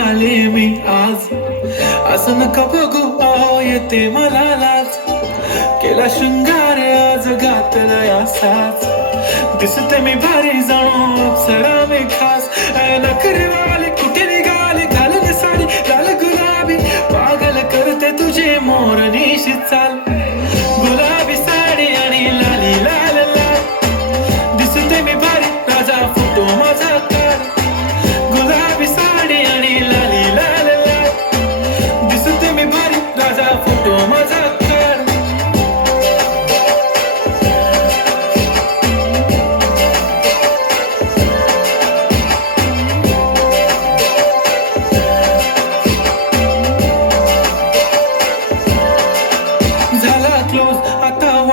आले मी आज. असं नका बघू येते मला लाज. केला शृंगार आज घातला असाच दिसते मी भारी जाणू अप्सरा मी खास. नखरे वाले कुठे निघाले? घालून साडी लाल गुलाबी. पागल करते तुझे मोर निशी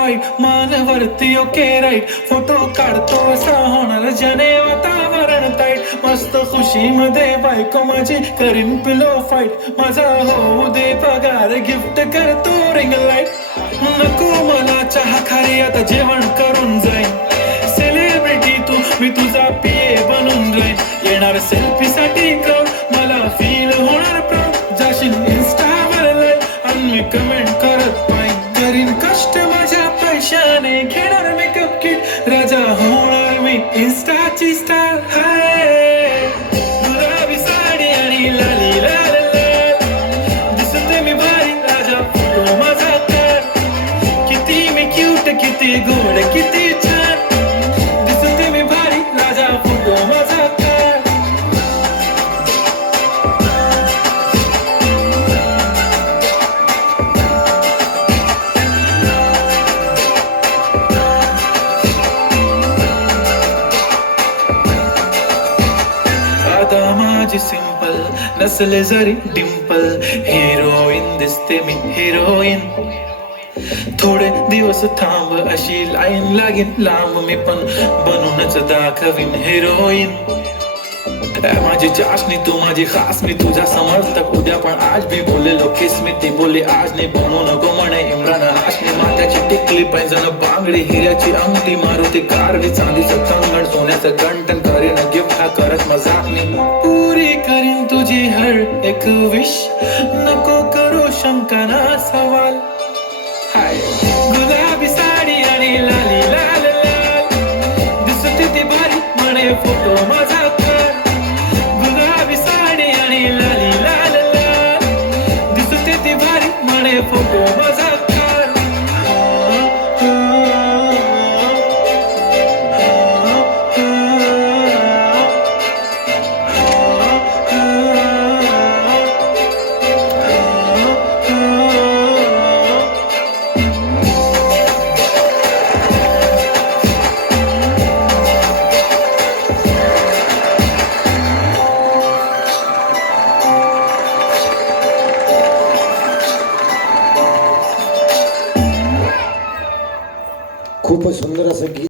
वाईट मानवरती ओके राईट फोटो काढतो असा होणार जने वातावरण ताईट मस्त खुशी मध्ये बायको माझी करीन पिलो फाईट माझा होऊ दे पगार गिफ्ट करतो रिंग लाइट नको मला चहा खारी आता जेवण करून जाईन. सेलिब्रिटी तू मी तुझा पिये बनून जाईन येणार सेल्फी पैशाने घेणार मेकअप किट राजा होणार मी इन्स्टाची स्टार माझी सिंपल नसले जरी डिम्पल हिरोईन दिसते मी हिरोईन थोडे दिवस थांब अशी लाईन लागेन लांब. मी पण बनूनच दाखवीन हिरोईन माझी चाशनी तू माझी खास मी तुझा समजता उद्या पण आज मी बोललेलो किस मी ती बोली. आज नाही बनू नको म्हणे इम्रान. चोली पैंजण बांगडी हिऱ्याची अंगठी मारुती कारवी चांदीचं कंगण सोन्याचं कंटन करीन गिफ्ट हा करत मजाक मी पुरी करीन तुझी हर एक विश नको करू शंका ना सवाल. हाय गुलाबी साडी आणि लाली लाल लाल. दिसते ती बारी म्हणे फोटो माझा कर. गुलाबी साडी आणि लाली लाल लाल. दिसते ती भारी म्हणे फोटो माझा खूपच सुंदर असं गीत